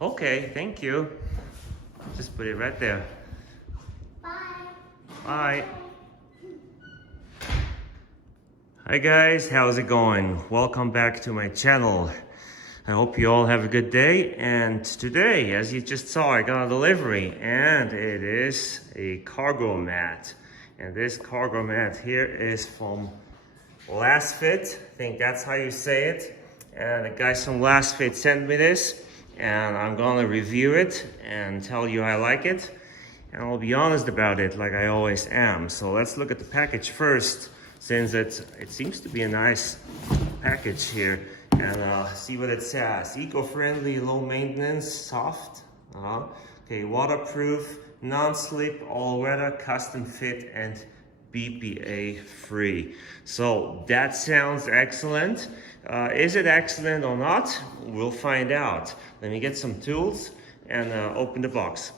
Okay, thank you. Just put it right there. Bye. Bye. Hi guys, how's it going? Welcome back to my channel. I hope you all have a good day. And today, as you just saw, I got a delivery and it is a cargo mat. And this cargo mat here is from LASFIT. I think that's how you say it. And the guys from LASFIT sent me this and I'm gonna review it and tell you I like it. And I'll be honest about it like I always am. So let's look at the package first, since it seems to be a nice package here. And see what it says. Eco-friendly, low maintenance, soft. Okay, waterproof, non-slip, all-weather, custom fit, and BPA free. So that sounds excellent. Is it excellent or not? We'll find out. Let me get some tools and open the box.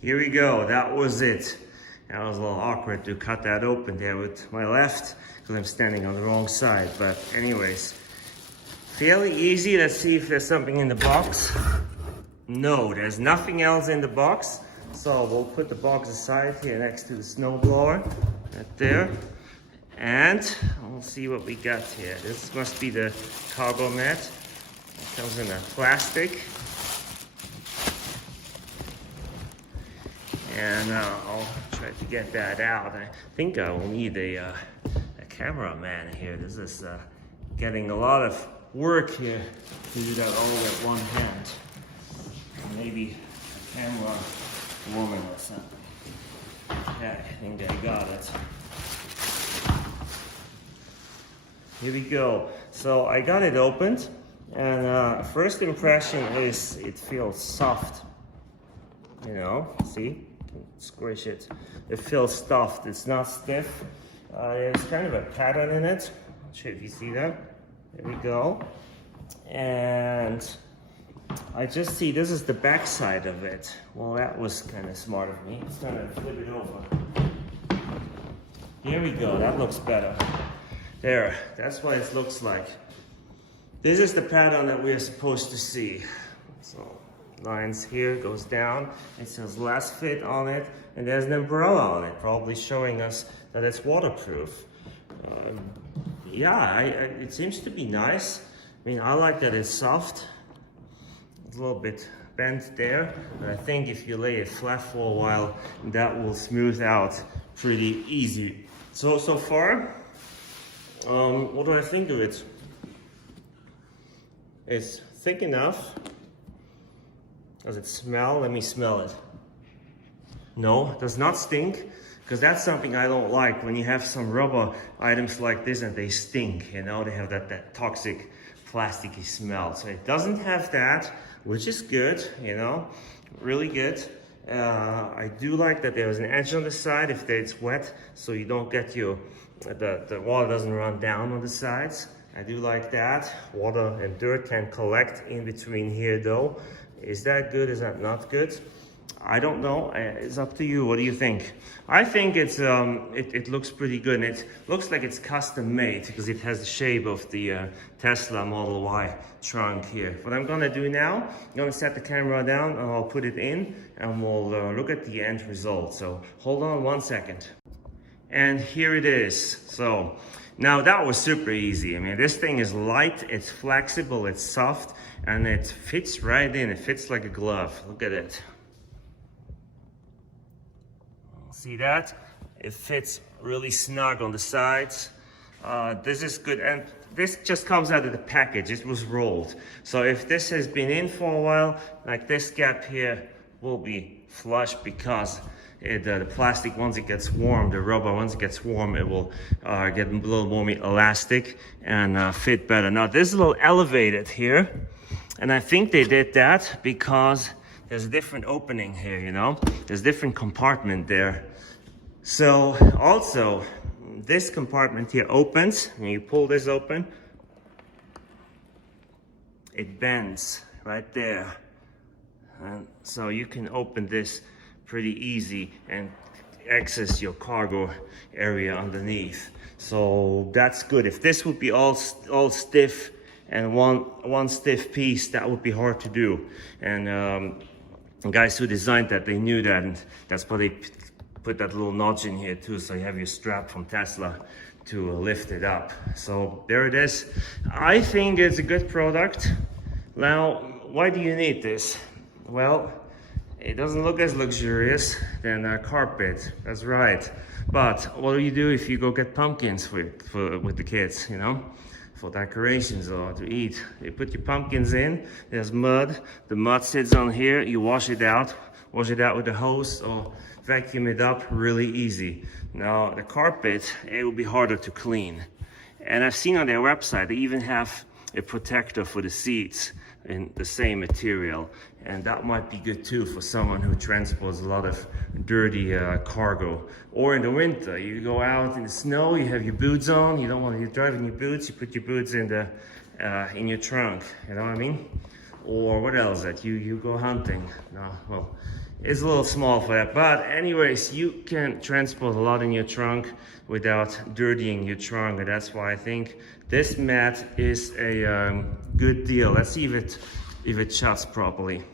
Here we go, that was it. That was a little awkward to cut that open there with my left, because I'm standing on the wrong side. But anyways, fairly easy. Let's see if there's something in the box. No, there's nothing else in the box. So we'll put the box aside here next to the snowblower, right there. And we'll see what we got here. This must be the cargo mat. It comes in a plastic. And I'll try to get that out. I think I will need a cameraman here. This is getting a lot of work here to do that all with one hand. Maybe a camera woman or something. Yeah, I think I got it. Here we go. So I got it opened, and first impression is it feels soft. You know, see? Squish it. It feels stuffed. It's not stiff. There's kind of a pattern in it. Not sure if you see that. There we go. And I just see this is the back side of it. Well, that was kind of smart of me. It's gonna flip it over. Here we go. That looks better. There. That's what it looks like. This is the pattern that we're supposed to see. So. Lines here, goes down, it says LASFIT on it, and there's an umbrella on it, probably showing us that it's waterproof. Yeah, it seems to be nice. I mean, I like that it's soft. It's a little bit bent there, but I think if you lay it flat for a while, that will smooth out pretty easy. So far, what do I think of it? It's thick enough. Does it smell? Let me smell it. No, it does not stink, because that's something I don't like when you have some rubber items like this and they stink, you know, they have that toxic plasticky smell. So it doesn't have that, which is good, you know, really good. I do like that there's an edge on the side if it's wet, so you don't get the water doesn't run down on the sides. I do like that. Water and dirt can collect in between here though. Is that good? Is that not good? I don't know. It's up to you. What do you think? I think it's it looks pretty good, and it looks like it's custom made because it has the shape of the Tesla Model Y trunk here. What I'm gonna do now, I'm gonna set the camera down and I'll put it in and we'll look at the end result. So hold on 1 second. And here it is. So now that was super easy. I mean, this thing is light, it's flexible, it's soft, and it fits right in. It fits like a glove. Look at it. See that? It fits really snug on the sides. This is good, and this just comes out of the package. It was rolled. So if this has been in for a while, like this gap here will be flush because the plastic, once it gets warm, the rubber, once it gets warm, it will get a little more elastic and fit better. Now this is a little elevated here, and I think they did that because there's a different opening here, you know? There's a different compartment there. So also, this compartment here opens, and you pull this open, it bends right there. And so you can open this pretty easy and access your cargo area underneath. So that's good. If this would be all stiff and one stiff piece, that would be hard to do. And guys who designed that, they knew that, and that's why they put that little notch in here too, so you have your strap from Tesla to lift it up. So there it is. I think it's a good product. Now, why do you need this? Well, it doesn't look as luxurious than a carpet, that's right. But what do you do if you go get pumpkins with the kids, you know? For decorations or to eat. You put your pumpkins in, there's mud, the mud sits on here, you wash it out with a hose or vacuum it up really easy. Now the carpet, it will be harder to clean. And I've seen on their website, they even have a protector for the seats in the same material. And that might be good too for someone who transports a lot of dirty cargo. Or in the winter, you go out in the snow, you have your boots on, you don't want to drive in your boots, you put your boots in your trunk, you know what I mean? Or what else that you go hunting. No, well, it's a little small for that, but anyways, you can transport a lot in your trunk without dirtying your trunk, and that's why I think this mat is a good deal. Let's see if it shuts properly.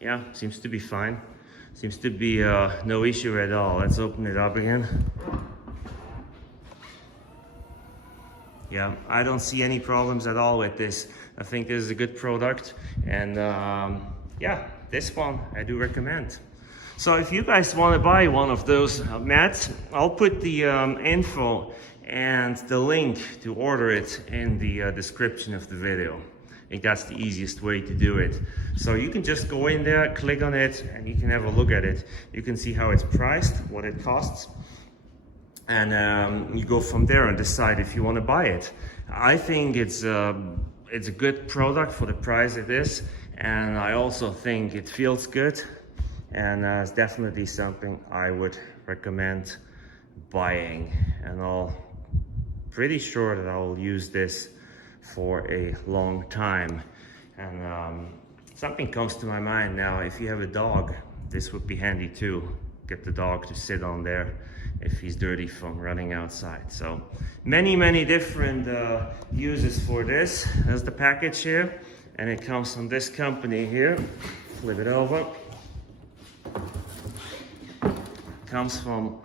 Yeah, seems to be fine. Seems to be no issue at all. Let's open it up again. Yeah, I don't see any problems at all with this. I think this is a good product, and yeah, this one I do recommend. So if you guys want to buy one of those mats, I'll put the info and the link to order it in the description of the video. I think that's the easiest way to do it. So you can just go in there, click on it, and you can have a look at it. You can see how it's priced, what it costs. And you go from there and decide if you want to buy it. I think it's a good product for the price it is, and I also think it feels good, and it's definitely something I would recommend buying. And I'm pretty sure that I will use this for a long time. And something comes to my mind now. If you have a dog, this would be handy too. Get the dog to sit on there if he's dirty from running outside. So many different uses for this. There's the package here, and it comes from this company here. Flip it over. Comes from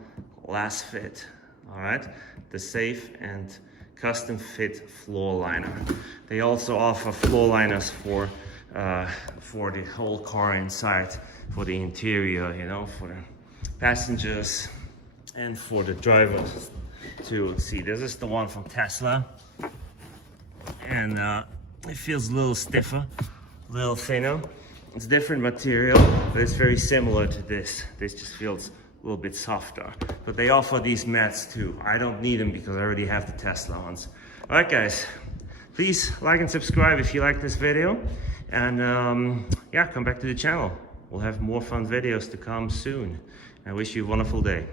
LASFIT. All right, the safe and custom fit floor liner. They also offer floor liners for the whole car inside, for the interior, you know, for the passengers and for the drivers too. See, this is the one from Tesla, and it feels a little stiffer, a little thinner. It's different material, but it's very similar to this. This just feels a little bit softer. But they offer these mats too. I don't need them because I already have the Tesla ones. All right, guys, please like and subscribe if you like this video, and yeah, come back to the channel. We'll have more fun videos to come soon. I wish you a wonderful day.